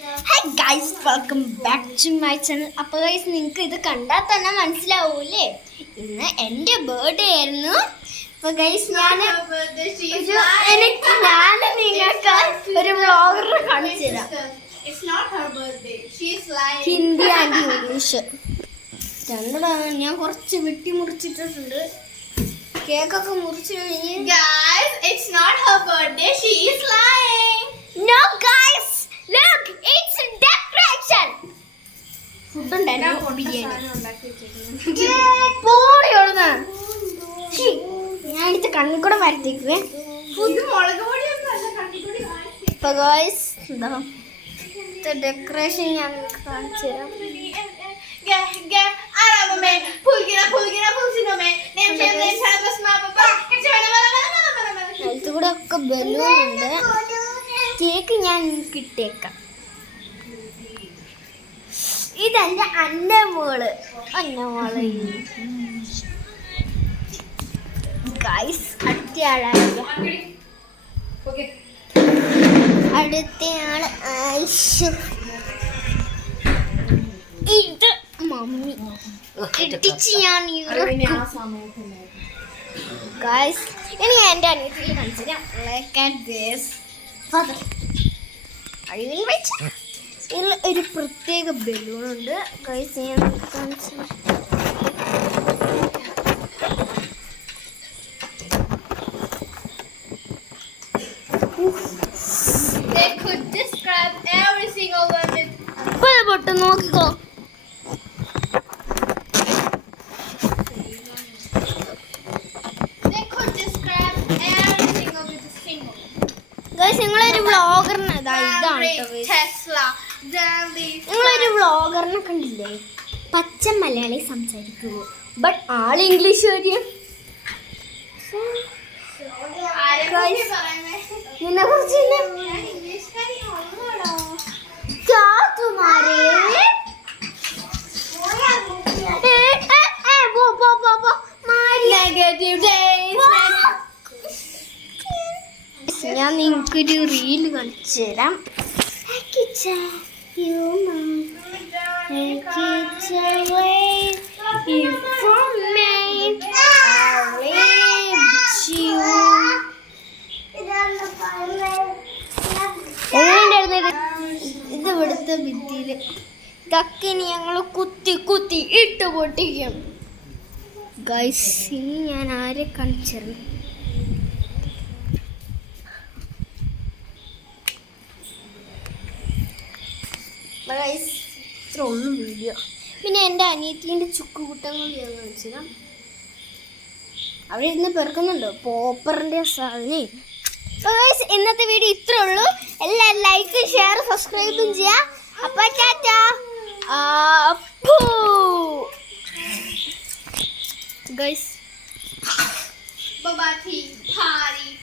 Hi guys, welcome back to my channel. അപ്പോൾ guys, നിങ്ങൾക്ക് ഇത് കണ്ടാൽ തന്നെ മനസ്സിലാവൂലേ, ഇന്ന് എൻ്റെ ബർത്ത്ഡേ ആയിരുന്നു. അപ്പോൾ ഗൈസ്, നിങ്ങൾക്ക് ഒരു വ്ളോഗറിനെ കാണിച്ചു തരാം. ഹിന്ദി ആൻഡ് ഇംഗ്ലീഷ് രണ്ടാണ്. ഞാൻ കുറച്ച് വെട്ടി മുറിച്ചിട്ടിട്ടുണ്ട്. കേക്കൊക്കെ മുറിച്ചു കഴിഞ്ഞ് No guys, look, it's a decoration. Food ഉണ്ടായിരുന്നു, ബിരിയാണി. ഞാൻ എടുത്ത് കണ്ണിൽ കൂടെ വരത്തേക്കുവേ. ഇപ്പൊ ഗൈസ്, ഡെക്കറേഷൻ ഞാൻ കാണിച്ചു തരാം. അതിൽ കൂടെ ഒക്കെ ബലൂൺ ഉണ്ട്. കേക്ക് ഞാൻ കിട്ടേക്കാം. ഇതെന്റെ അന്നമോള് ഗൈസ്. അടുത്തയാള് ആയിഷു. ഇത് മമ്മി ഇടിച്ച് ഞാൻ ഗൈസ്. ഇനി എന്റെ അനിയത്തിയിൽ കാണിച്ചുതരാം. ഇതിൽ ഒരു പ്രത്യേക ബലൂണുണ്ട് ഗൈസ്. ഞാൻ കാണിച്ചു. പൊട്ട് നോക്കിക്കോ. നിങ്ങളൊരു വ്ളോഗറിനെ നിങ്ങളൊരു വ്ളോഗറിനെ കണ്ടില്ലേ? പച്ച മലയാളി സംസാരിക്കൂ, ബട്ട് ആൾ ഇംഗ്ലീഷ് വരും. നിന്നെ കുറിച്ച് ഞാൻ നിങ്ങൾക്കൊരു റീൽ കാണിച്ചു തരാം. ഇത് ഇവിടുത്തെ ഭിത്തിയില് ഇതൊക്കെ ഞങ്ങൾ കുത്തി കുത്തി ഇട്ട് പൊട്ടിക്കും ഗൈസ്. ഇനി ഞാൻ ആരെ കാണിച്ചു ഇത്ര ഉള്ളു വീഡിയോ. പിന്നെ എൻ്റെ അനിയത്തിൻ്റെ ചുക്കുകൂട്ടങ്ങൾ ഞാൻ കാണിച്ചുതരാം. അവിടെ ഇരുന്ന് പെറുക്കുന്നുണ്ടോ പോപ്പറിൻ്റെ സാധനം. ഇന്നത്തെ വീഡിയോ ഇത്രേ ഉള്ളൂ. എല്ലാവരും ലൈക്ക്, ഷെയർ, സബ്സ്ക്രൈബും ചെയ്യാം. അപ്പോൾ ടാറ്റാ.